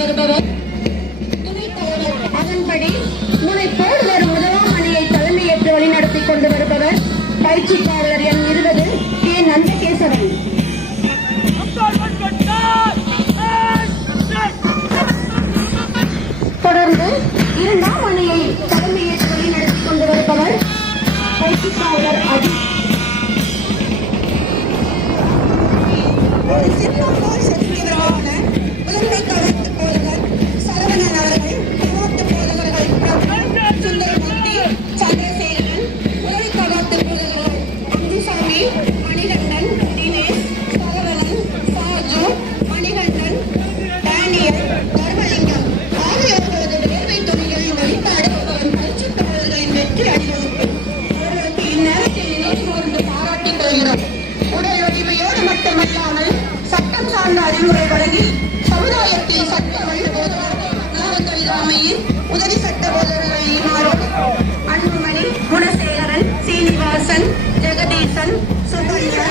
வருபவர் அதன்படி முனைப்போடு வரும் முதலாம் அணியை தலைமையேற்று வழிநடத்தி கொண்டு வருபவர் பயிற்சிப்பாளர் எண் 20 கே நந்தகேசவன். தொடர்ந்து இரண்டாம் அணியை தலைமையேற்று வழிநடத்தி கொண்டு வருபவர் பயிற்சிப்பாளர் அஜித். அறிவுரை வழங்கி சமுதாயத்தில் சட்ட வல்லுநர் நாமக்கல் ராமையின் உதவி சட்ட போதகர்கள் அன்புமணி, குணசேகரன், சீனிவாசன், ஜெகதீசன், சுகன்யா,